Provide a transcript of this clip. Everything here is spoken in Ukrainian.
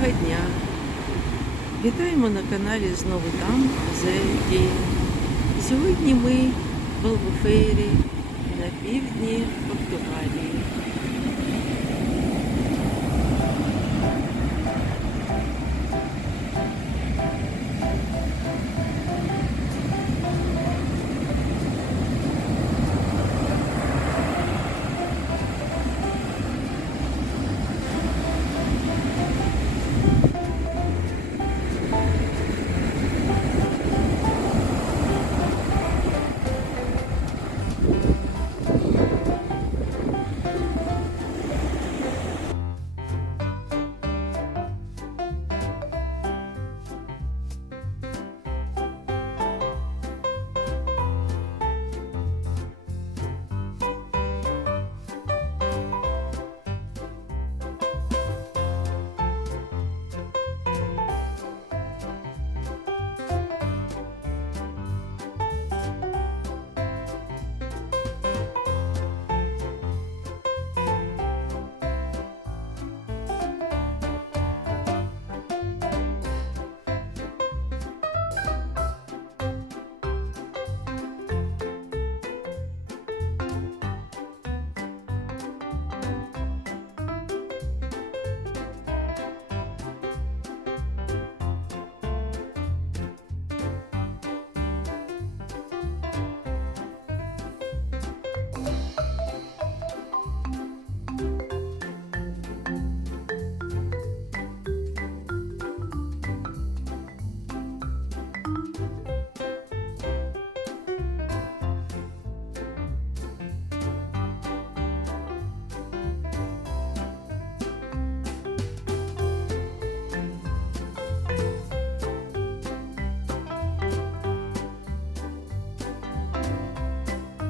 Доброго дня! Вітаємо на каналі знову там, за є. Сьогодні ми в Албуфейрі на півдні Португалії.